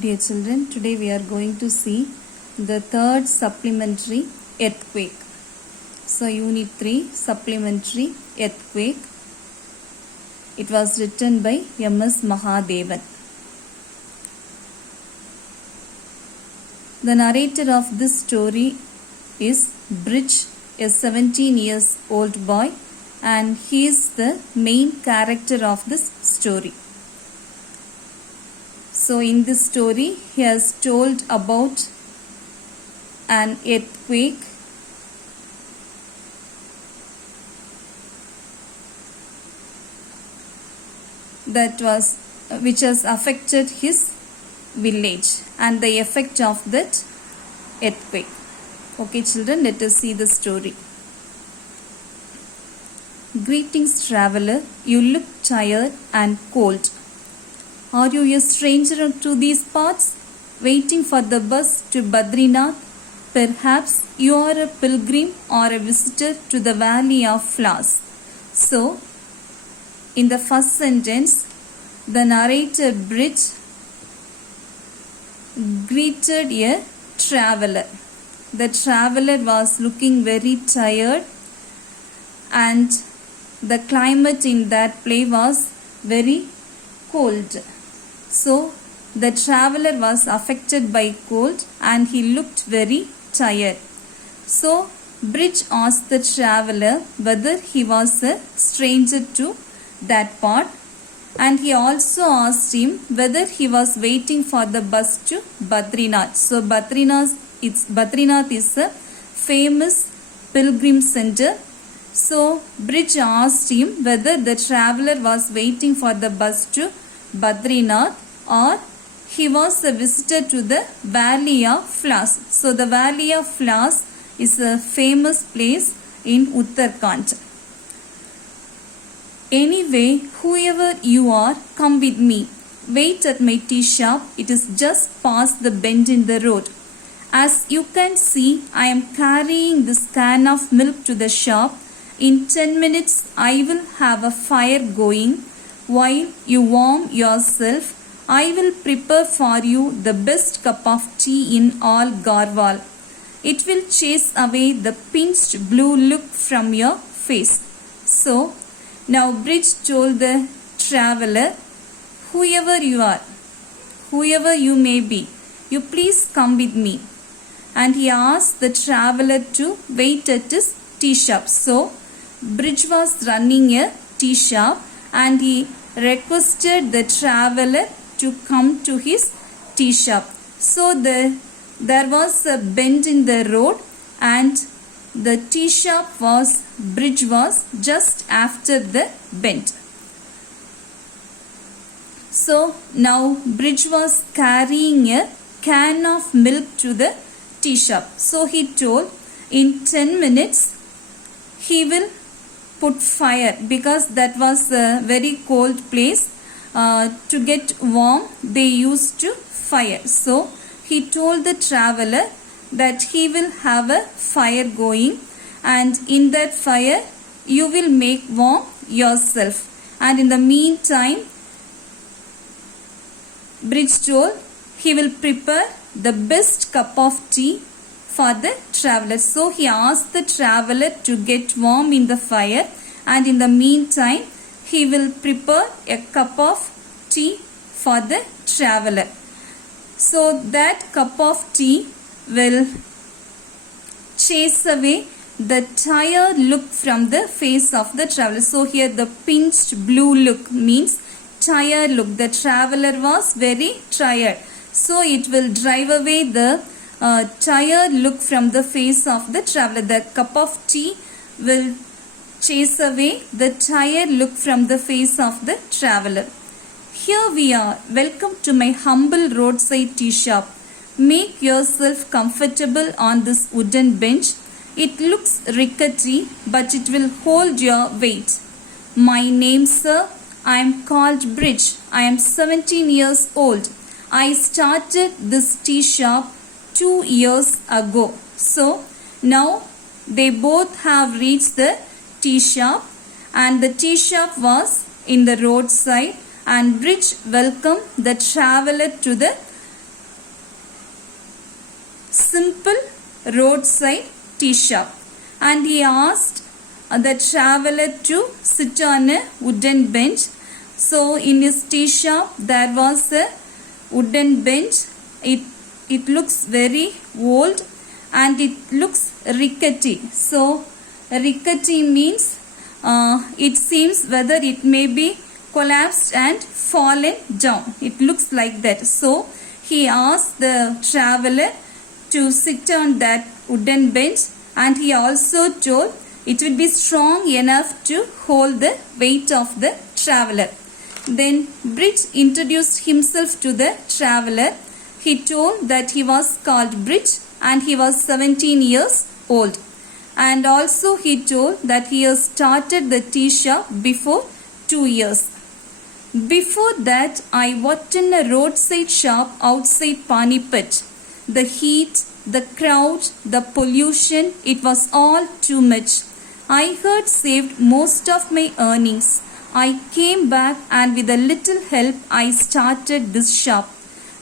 Dear children, today we are going to see the third supplementary earthquake. So Unit 3 supplementary earthquake. It was written by M.S. Mahadevan. The narrator of this story is Bridge, a 17 years old boy, and he is the main character of this story. So in this story, he has told about an earthquake which has affected his village and the effect of that earthquake. Okay children, let us see the story. Greetings traveler, you look tired and cold. Are you a stranger to these parts, waiting for the bus to Badrinath? Perhaps you are a pilgrim or a visitor to the Valley of Flowers. So, in the first sentence, the narrator Bridge greeted a traveler. The traveler was looking very tired, and the climate in that place was very cold. So the traveler was affected by cold and he looked very tired. So Bridge asked the traveler whether he was a stranger to that part, and he also asked him whether he was waiting for the bus to Badrinath. So Badrinath is a famous pilgrim center. So Bridge asked him whether the traveler was waiting for the bus to Badrinath or he was a visitor to the Valley of Flowers. So the Valley of Flowers is a famous place in Uttarakhand. Anyway, whoever you are, come with me. Wait at my tea shop. It is just past the bend in the road. As you can see, I am carrying this can of milk to the shop. In 10 minutes, I will have a fire going. While you warm yourself, I will prepare for you the best cup of tea in all Garhwal. It will chase away the pinched blue look from your face. So, now Bridge told the traveler, whoever you are, whoever you may be, you please come with me. And he asked the traveler to wait at his tea shop. So, Bridge was running a tea shop and he requested the traveler to come to his tea shop. So there was a bend in the road and the tea shop Bridge was just after the bend. So now Bridge was carrying a can of milk to the tea shop. So he told in 10 minutes he will put fire, because that was a very cold place. To get warm, they used to fire. So he told the traveler that he will have a fire going, and in that fire you will make warm yourself. And in the meantime, Bridge told he will prepare the best cup of tea for the traveler. So he asked the traveler to get warm in the fire, and in the meantime he will prepare a cup of tea for the traveler. So that cup of tea will chase away the tired look from the face of the traveler. So here the pinched blue look means tired look. The traveler was very tired. So it will drive away the tired look from the face of the traveler. The cup of tea will chase away the tired look from the face of the traveler. Here we are. Welcome to my humble roadside tea shop. Make yourself comfortable on this wooden bench. It looks rickety, but it will hold your weight. My name, sir, I am called Bridge. I am 17 years old. I started this tea shop 2 years ago. So now they both have reached the tea shop, and the tea shop was in the roadside, and Bridge welcomed the traveler to the simple roadside tea shop, and he asked the traveler to sit on a wooden bench. So in his tea shop there was a wooden bench. It looks very old and it looks rickety. So rickety means it seems whether it may be collapsed and fallen down. It looks like that. So he asked the traveler to sit on that wooden bench, and he also told it would be strong enough to hold the weight of the traveler. Then Bridge introduced himself to the traveler. He told that he was called Bridge and he was 17 years old. And also he told that he has started the tea shop before 2 years. Before that, I worked in a roadside shop outside Panipat. The heat, the crowd, the pollution, it was all too much. I had saved most of my earnings. I came back and with a little help I started this shop.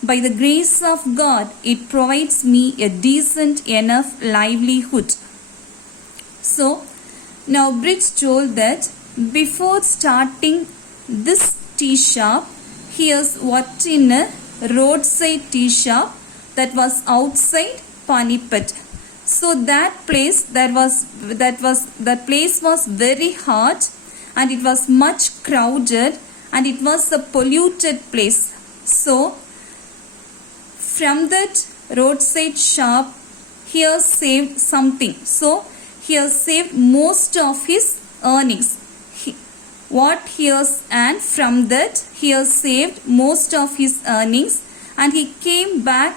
By the grace of God, it provides me a decent enough livelihood. So, now Bridge told that before starting this tea shop, he has worked in a roadside tea shop that was outside Panipat. So that place was very hot, and it was much crowded, and it was a polluted place. So from that roadside shop, he has saved something. So he has saved most of his earnings. What he has earned from that, he has saved most of his earnings, and he came back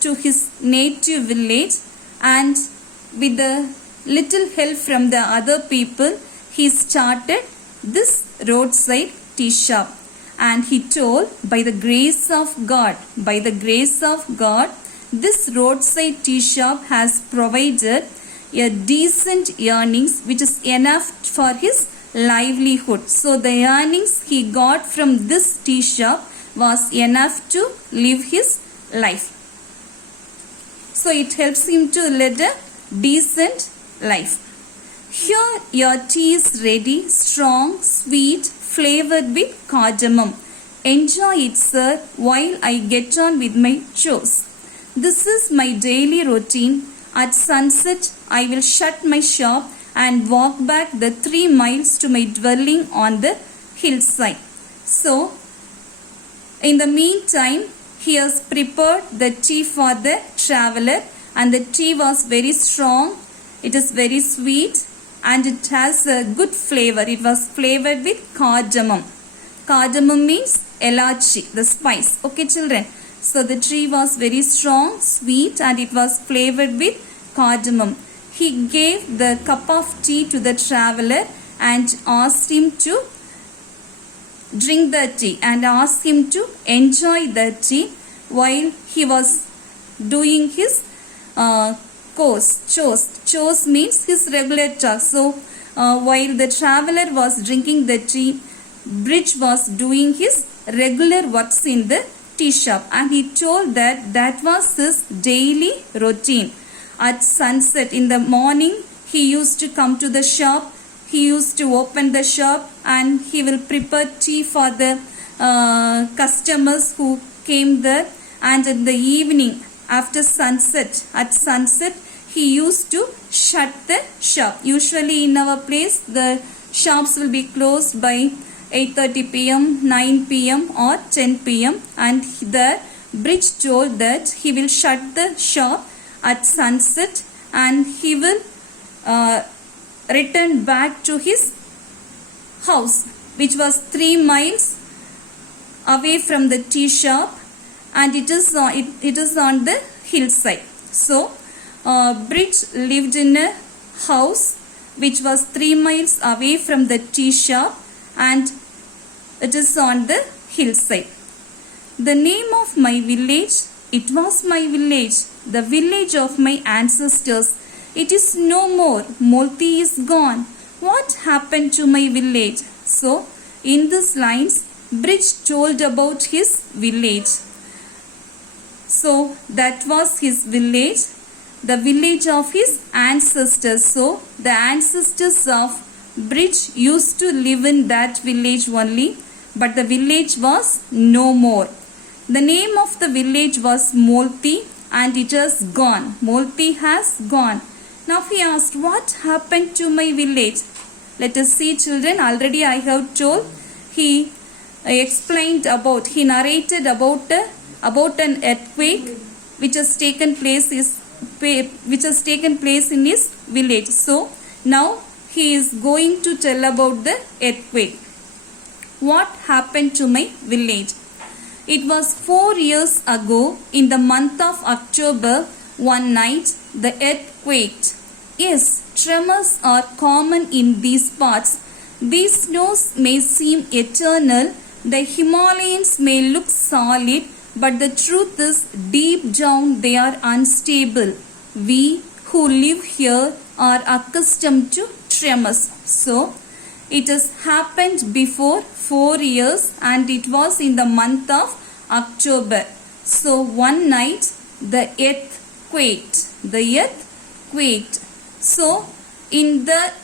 to his native village, and with a little help from the other people, he started this roadside tea shop. And he told, by the grace of God, this roadside tea shop has provided a decent earnings which is enough for his livelihood. So the earnings he got from this tea shop was enough to live his life. So it helps him to lead a decent life. Here your tea is ready, strong, sweet, flavored with cardamom. Enjoy it, sir, while I get on with my chores. This is my daily routine. At sunset, I will shut my shop and walk back the 3 miles to my dwelling on the hillside. So, in the meantime, he has prepared the tea for the traveler, and the tea was very strong. It is very sweet and it has a good flavor. It was flavored with cardamom. Cardamom means elachi, the spice. Okay, children. So the tea was very strong, sweet, and it was flavored with cardamom. He gave the cup of tea to the traveler and asked him to drink the tea and asked him to enjoy the tea while he was doing his chores. Chores means his regular tasks. So while the traveler was drinking the tea, Bridge was doing his regular works in the tea shop, and he told that that was his daily routine. At sunset in the morning, he used to come to the shop. He used to open the shop and he will prepare tea for the customers who came there. And in the evening, after sunset, at sunset, he used to shut the shop. Usually in our place, the shops will be closed by 8:30 p.m., 9 p.m. or 10 p.m. And the Bridge told that he will shut the shop at sunset and he will return back to his house, which was 3 miles away from the tea shop, and it is on the hillside. So Bridge lived in a house which was 3 miles away from the tea shop, and it is on the hillside. The name of my village, it was my village, the village of my ancestors. It is no more. Multi is gone. What happened to my village? So, in these lines, Bridge told about his village. So that was his village, the village of his ancestors. So the ancestors of Bridge used to live in that village only, but the village was no more. The name of the village was Molti, and it has gone. Molti has gone. Now he asked, what happened to my village? Let us see, children. Already I have told. He explained about, he narrated about an earthquake which has taken place in his village. So now he is going to tell about the earthquake. What happened to my village? It was 4 years ago, in the month of October, one night the earth quaked. Yes, tremors are common in these parts. These snows may seem eternal, the Himalayas may look solid, but the truth is, deep down they are unstable. We who live here are accustomed to tremors. So it has happened before 4 years, and it was in the month of October. So one night the earth quaked. The earth quaked. So in that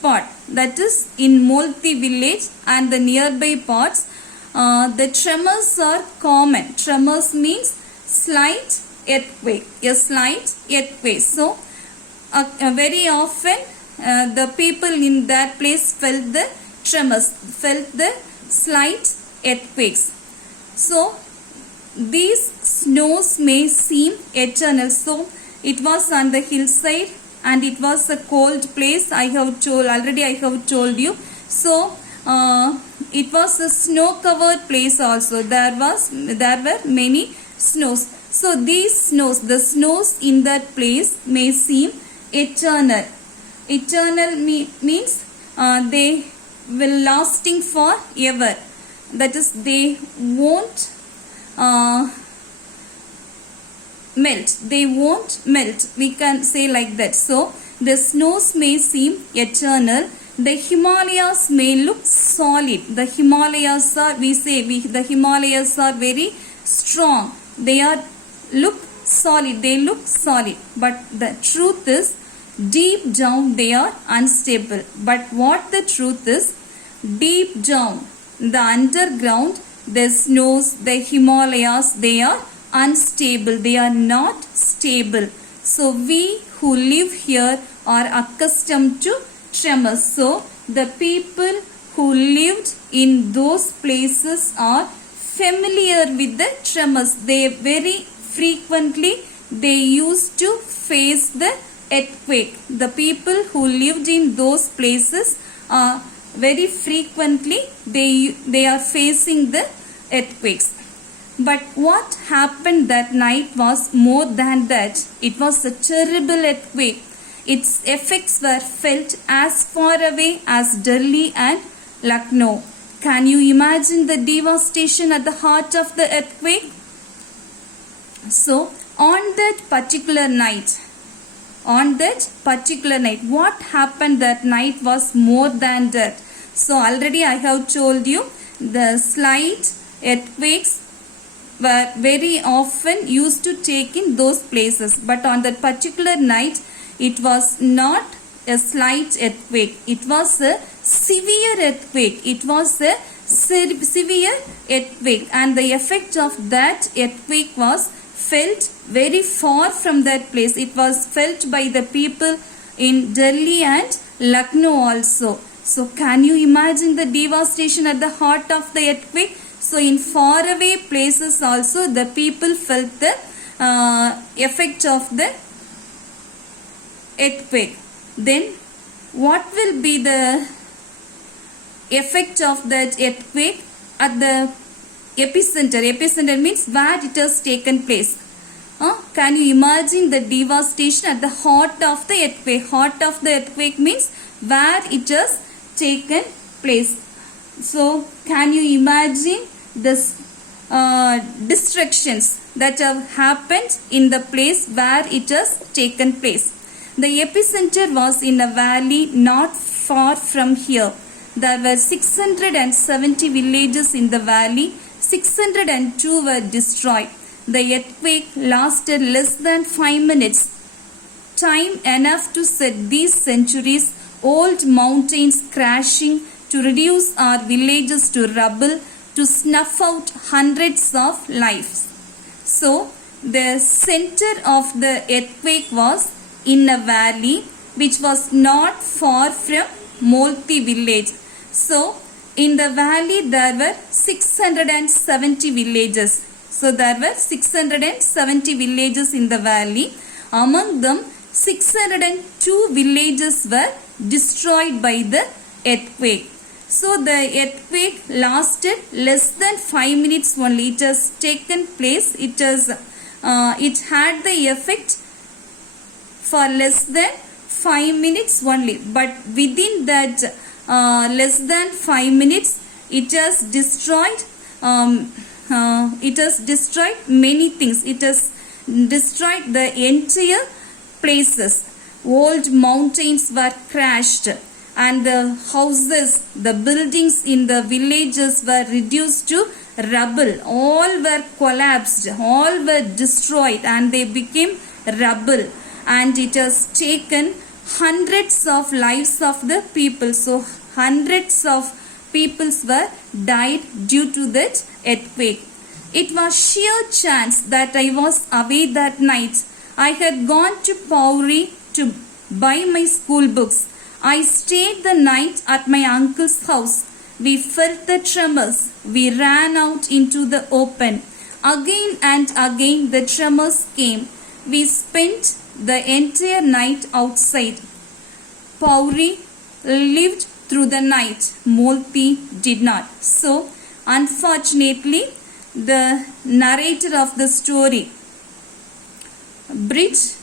part, that is in Molti village and the nearby parts, the tremors are common. Tremors means slight earthquake. A slight earthquake. So very often the people in that place felt the tremors, felt the slight earthquakes. So these snows may seem eternal. So it was on the hillside, and it was a cold place. I have told you. So it was a snow covered place also. There were many snows. So these snows, the snows in that place may seem eternal. Eternal means they will lasting forever. That is, they won't melt. They won't melt. We can say like that. So the snows may seem eternal. The Himalayas may look solid. The Himalayas are, the Himalayas are very strong. They look solid. They look solid. But the truth is, deep down they are unstable. But what the truth is, deep down, the underground, the snows, the Himalayas, they are unstable. They are not stable. So we who live here are accustomed to tremors. So the people who lived in those places are familiar with the tremors. They very frequently used to face the earthquake. The people who lived in those places are very frequently they are facing the earthquakes. But what happened that night was more than that. It was a terrible earthquake. Its effects were felt as far away as Delhi and Lucknow. Can you imagine the devastation at the heart of the earthquake? So on that particular night, what happened that night was more than that. So already I have told you, the slight earthquakes were very often used to take in those places. But on that particular night, it was not a slight earthquake. It was a severe earthquake. It was a severe earthquake. And the effect of that earthquake was felt very far from that place. It was felt by the people in Delhi and Lucknow also. So can you imagine the devastation at the heart of the earthquake? So in faraway places also the people felt the effect of the earthquake. Then what will be the effect of that earthquake at the epicenter? Epicenter means where it has taken place. Can you imagine the devastation at the heart of the earthquake? Heart of the earthquake means where it has taken place. So can you imagine the destructions that have happened in the place where it has taken place? The epicenter was in a valley not far from here. There were 670 villages in the valley. 602 were destroyed. The earthquake lasted less than 5 minutes, time enough to set these centuries old mountains crashing, to reduce our villages to rubble, to snuff out hundreds of lives. So the center of the earthquake was in a valley which was not far from Molti village. So in the valley there were 670 villages. So there were 670 villages in the valley. Among them 602 villages were destroyed by the earthquake. So the earthquake lasted less than 5 minutes only. It has taken place. It had the effect for less than 5 minutes only. But within that less than 5 minutes, it has destroyed. It has destroyed many things. It has destroyed the entire places. Old mountains were crashed, and the houses, the buildings in the villages were reduced to rubble. All were collapsed, all were destroyed, and they became rubble. And it has taken hundreds of lives of the people. So hundreds of people were died due to that earthquake. It was sheer chance that I was away that night. I had gone to Pauri to buy my school books. I stayed the night at my uncle's house. We felt the tremors. We ran out into the open. Again and again the tremors came. We spent the entire night outside. Pauri lived through the night. Molti did not. So, unfortunately, the narrator of the story, Bridge,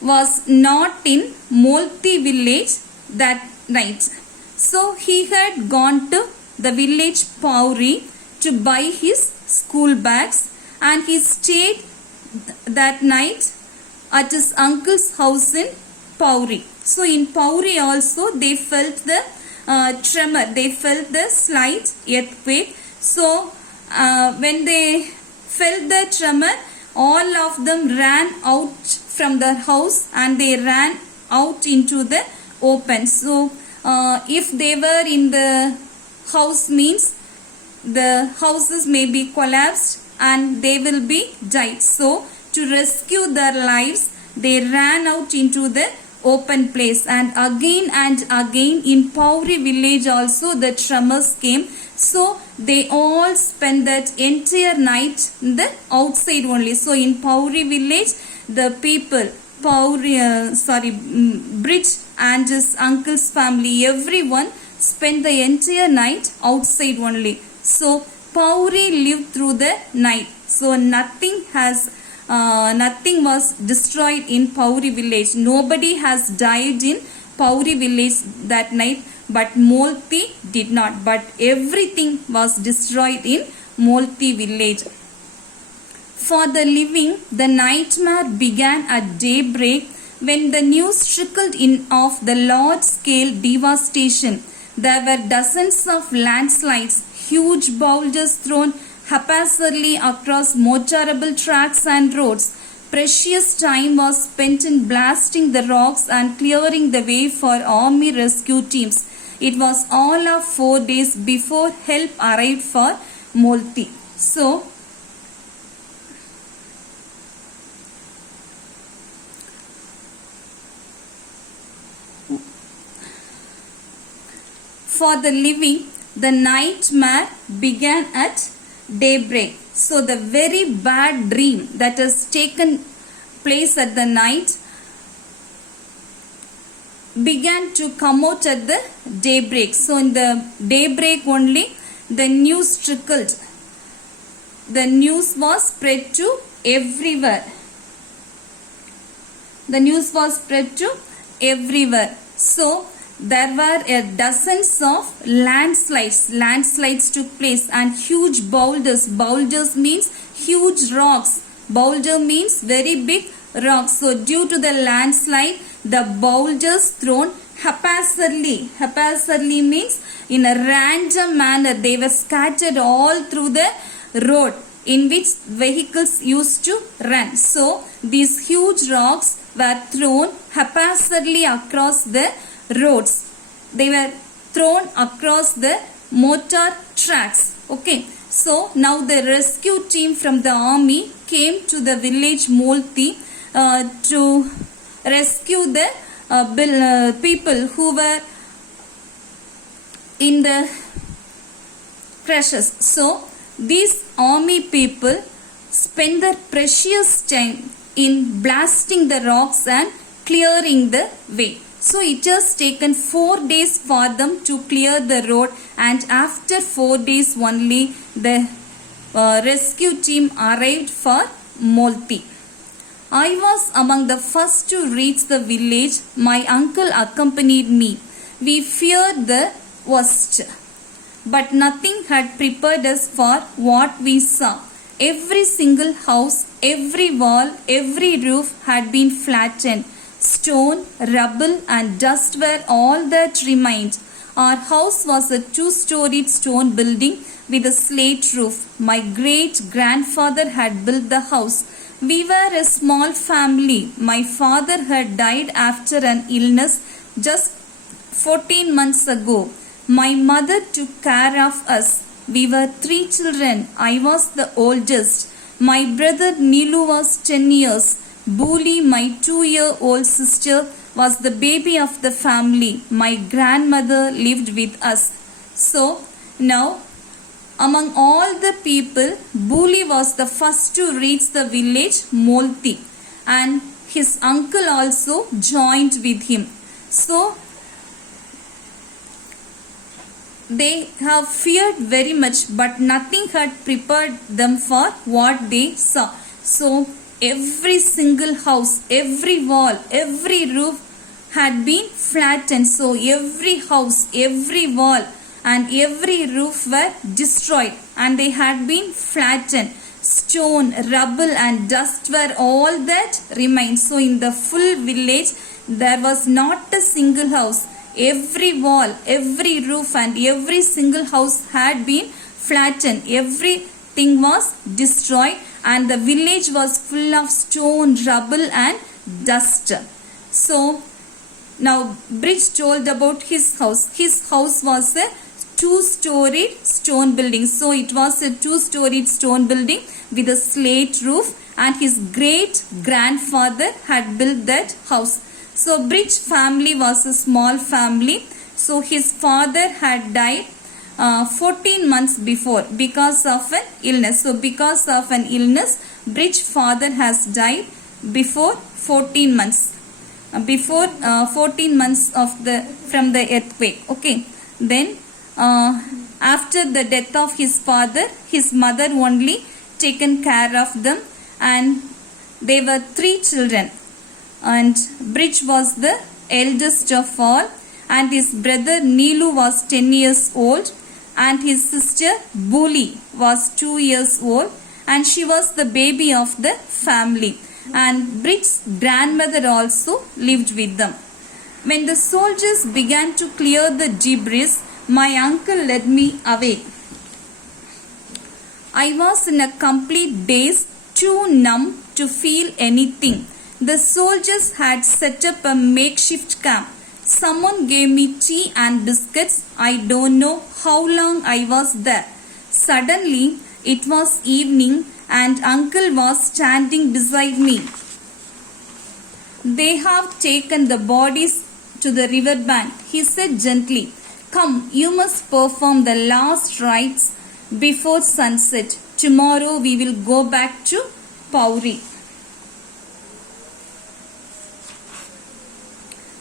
was not in Molti village that night. So he had gone to the village Pauri to buy his school bags, and he stayed that night at his uncle's house in Pauri. So in Pauri also they felt the tremor, they felt the slight earthquake. So when they felt the tremor, all of them ran out from their house and they ran out into the open. So if they were in the house, means the houses may be collapsed and they will be died. So to rescue their lives, they ran out into the open place. And again in Pauri village also the tremors came. So they all spent that entire night in the outside only. So in Pauri village, the people, Bridge and his uncle's family, everyone spent the entire night outside only. So Pauri lived through the night. So nothing was destroyed in Pauri village. Nobody has died in Pauri village that night, but Molti did not. But everything was destroyed in Molti village. For the living, the nightmare began at daybreak when the news trickled in of the large-scale devastation. There were dozens of landslides, huge boulders thrown haphazardly across motorable tracks and roads. Precious time was spent in blasting the rocks and clearing the way for army rescue teams. It was all of 4 days before help arrived for Molti. So, for the living, the nightmare began at daybreak. So the very bad dream that has taken place at the night began to come out at the daybreak. So in the daybreak only the news trickled. The news was spread to everywhere. The news was spread to everywhere. So there were dozens of landslides took place, and huge boulders means huge rocks. Boulder means very big rocks. So due to the landslide, the boulders thrown haphazardly means in a random manner, they were scattered all through the road. in which vehicles used to run. So these huge rocks were thrown haphazardly across the roads. They were thrown across the motor tracks. Okay. So now the rescue team from the army came to the village Molti to rescue the people who were in the crashes. So these army people spent their precious time in blasting the rocks and clearing the way. So it has taken 4 days for them to clear the road, and after 4 days only the rescue team arrived for Molti. I was among the first to reach the village. My uncle accompanied me. We feared the worst, but nothing had prepared us for what we saw. Every single house, every wall, every roof had been flattened. Stone, rubble and dust were all that remained. Our house was a 2-storied stone building with a slate roof. My great-grandfather had built the house. We were a small family. My father had died after an illness just 14 months ago. My mother took care of us. We were 3 children. I was the oldest. My brother Nilu was 10 years. Buli, my 2-year-old sister, was the baby of the family. My grandmother lived with us. So now, among all the people, Buli was the first to reach the village Molti, and his uncle also joined with him. So they have feared very much, but nothing had prepared them for what they saw. So every single house, every wall, every roof had been flattened. So every house, every wall and every roof were destroyed, and they had been flattened. Stone, rubble and dust were all that remained. So in the full village there was not a single house. Every wall, every roof and every single house had been flattened. Everything was destroyed, and the village was full of stone, rubble and dust. So now Bridge told about his house. His house was a 2-storied stone building. So it was a 2-storied stone building with a slate roof, and his great grandfather had built that house. So Bridge family was a small family. So his father had died 14 months before because of an illness. So because of an illness, Bridge father has died before 14 months. Before 14 months of from the earthquake. Okay. Then after the death of his father, his mother only taken care of them, and they were 3 children. And Bridge was the eldest of all, and his brother Nilu was 10 years old, and his sister Buli was 2 years old, and she was the baby of the family. And Bridge's grandmother also lived with them. When the soldiers began to clear the debris, my uncle led me away. I was in a complete daze, too numb to feel anything. The soldiers had set up a makeshift camp. Someone gave me tea and biscuits. I don't know how long I was there. Suddenly, it was evening and uncle was standing beside me. They have taken the bodies to the river bank, he said gently. Come, you must perform the last rites before sunset. Tomorrow we will go back to Pauri.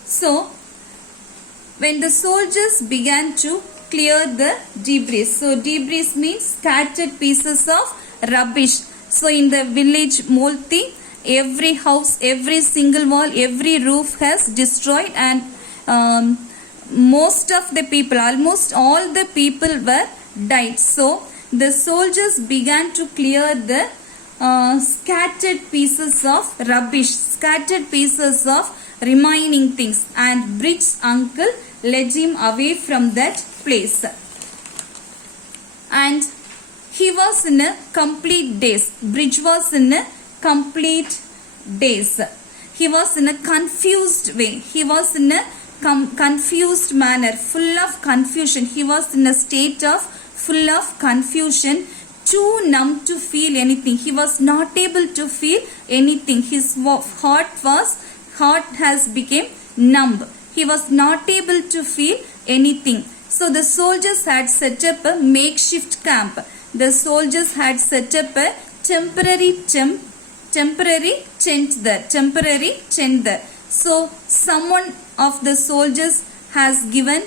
So, when the soldiers began to clear the debris, so debris means scattered pieces of rubbish. So, in the village Molti, every house, every single wall, every roof has destroyed, and most of the people, almost all the people were died. So, the soldiers began to clear the scattered pieces of rubbish, scattered pieces of remaining things, and Bridge's uncle led him away from that place. And he was in a complete daze. Bridge was in a complete daze. He was in a confused way. He was in a confused manner, full of confusion. He was in a state of full of confusion, too numb to feel anything. He was not able to feel anything. His heart has become numb. He was not able to feel anything. So the soldiers had set up a makeshift camp. The soldiers had set up a temporary tent there. So someone of the soldiers has given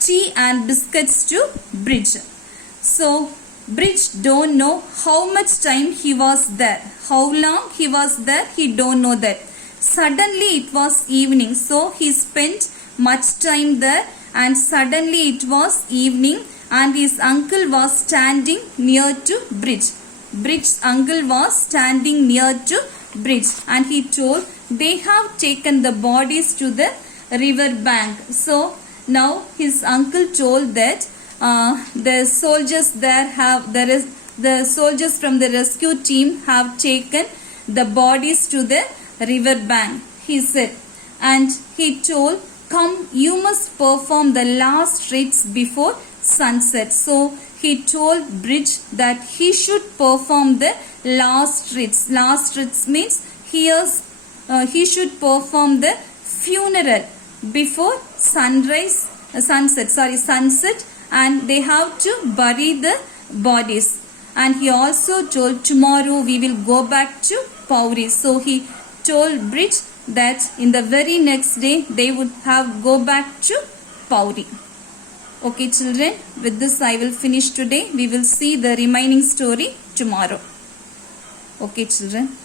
tea and biscuits to Bridge. So Bridge don't know how much time he was there. How long he was there, he don't know that. Suddenly it was evening, so he spent much time there, and suddenly it was evening and his uncle was standing near to Bridge. Bridge's uncle was standing near to Bridge, and he told, they have taken the bodies to the river bank. So now his uncle told that the soldiers the soldiers from the rescue team have taken the bodies to the river bank, he said. And he told, come, you must perform the last rites before sunset. So he told Bridge that he should perform the last rites. Last rites means he should perform the funeral before sunset, and they have to bury the bodies. And he also told, tomorrow we will go back to Pauri. So he told Bridge that in the very next day they would have go back to Pauri. Okay children, with this I will finish today. We will see the remaining story tomorrow. Okay children.